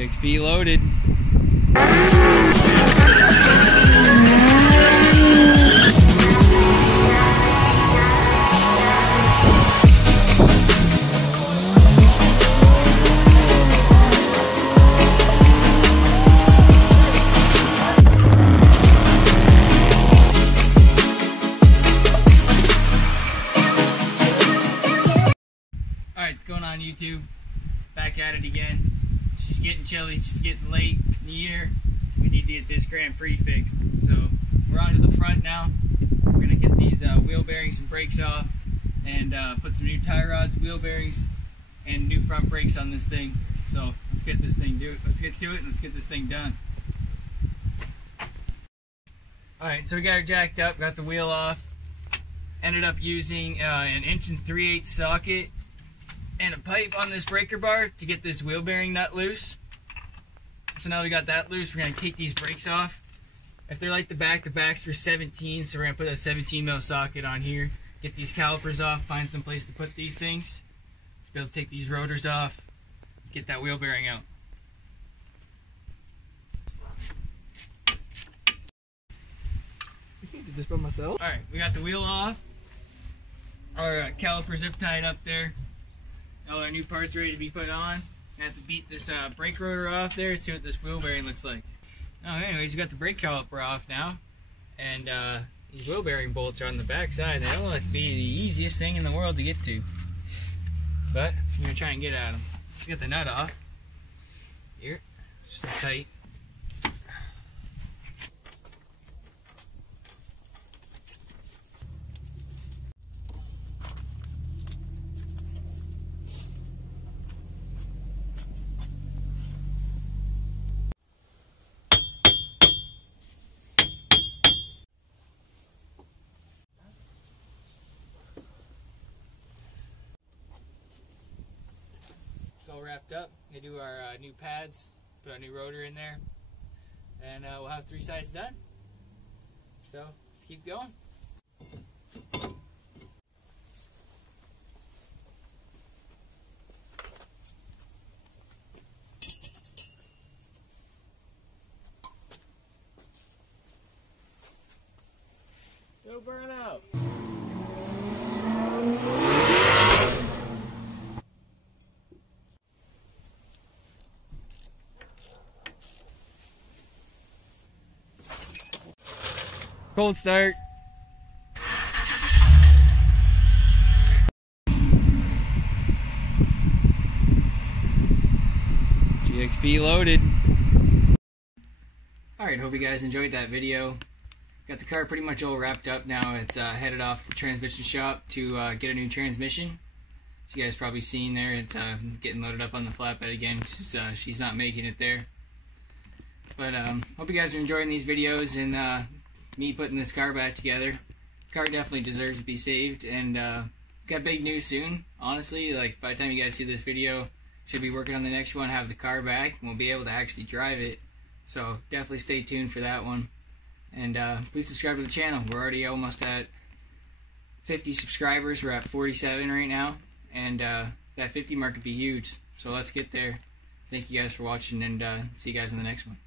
GXP loaded. Alright, what's going on YouTube? Back at it again. It's just getting chilly, it's just getting late in the year. We need to get this Grand Prix fixed. So we're on to the front now. We're going to get these wheel bearings and brakes off and put some new tie rods, wheel bearings, and new front brakes on this thing. So let's get this thing let's get to it and let's get this thing done. Alright, so we got her jacked up, got the wheel off. Ended up using an 1 3/8 socket and a pipe on this breaker bar to get this wheel bearing nut loose. So now we got that loose, we're going to take these brakes off. If they're like the backs are 17, so we're going to put a 17 mil socket on here. Get these calipers off, find some place to put these things. Be able to take these rotors off, get that wheel bearing out. I did this by myself. Alright, we got the wheel off. Our caliper zip tied up there. All our new parts ready to be put on. I have to beat this brake rotor off there and see what this wheel bearing looks like. Oh, anyways, we got the brake caliper off now, and these wheel bearing bolts are on the back side. They don't look to be the easiest thing in the world to get to, but I'm gonna try and get at them. Get the nut off here, just tight. All wrapped up. Gonna do our new pads, put our new rotor in there, and we'll have 3 sides done. So let's keep going. Go burn out. Cold start. GXP loaded. Alright, hope you guys enjoyed that video. Got the car pretty much all wrapped up now. It's headed off to the transmission shop to get a new transmission. As you guys probably seen there, it's getting loaded up on the flatbed again. She's not making it there. But hope you guys are enjoying these videos and me putting this car back together. The car definitely deserves to be saved, and got big news soon. Honestly, like by the time you guys see this video, should be working on the next one, have the car back, and we'll be able to actually drive it. So definitely stay tuned for that one. And please subscribe to the channel. We're already almost at 50 subscribers. We're at 47 right now, and that 50 mark would be huge. So let's get there. Thank you guys for watching, and see you guys in the next one.